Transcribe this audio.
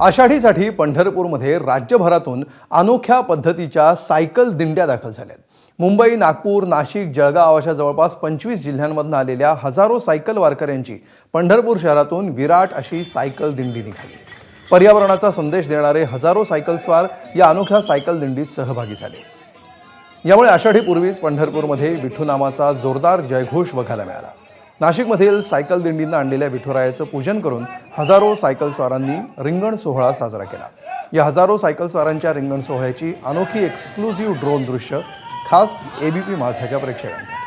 आषाढीसाठी पंढरपूरमध्ये राज्यभरातून अनोख्या पद्धतीच्या सायकल दिंड्या दाखल झाल्यात। मुंबई, नागपूर, नाशिक, जळगाव अशा जवळपास 25 जिल्ह्यांमधून आलेल्या हजारो सायकल वारकऱ्यांची पंढरपूर शहरातून विराट अशी सायकल दिंडी निघाली। पर्यावरणाचा संदेश देणारे हजारो सायकलस्वार या अनोख्या सायकल दिंडीत सहभागी झाले। यामुळे आषाढीपूर्वीच पंढरपूरमध्ये विठू नामाचा जोरदार जयघोष बघायला मिळाला। नाशिकमधील सायकल दिंडींना आणलेल्या विठुरायाचं पूजन करून हजारो सायकलस्वारांनी रिंगण सोहळा साजरा केला। या हजारो सायकलस्वारांच्या रिंगण सोहळ्याची अनोखी एक्सक्लुझिव्ह ड्रोन दृश्य खास एबीपी माझाच्या प्रेक्षकांचा।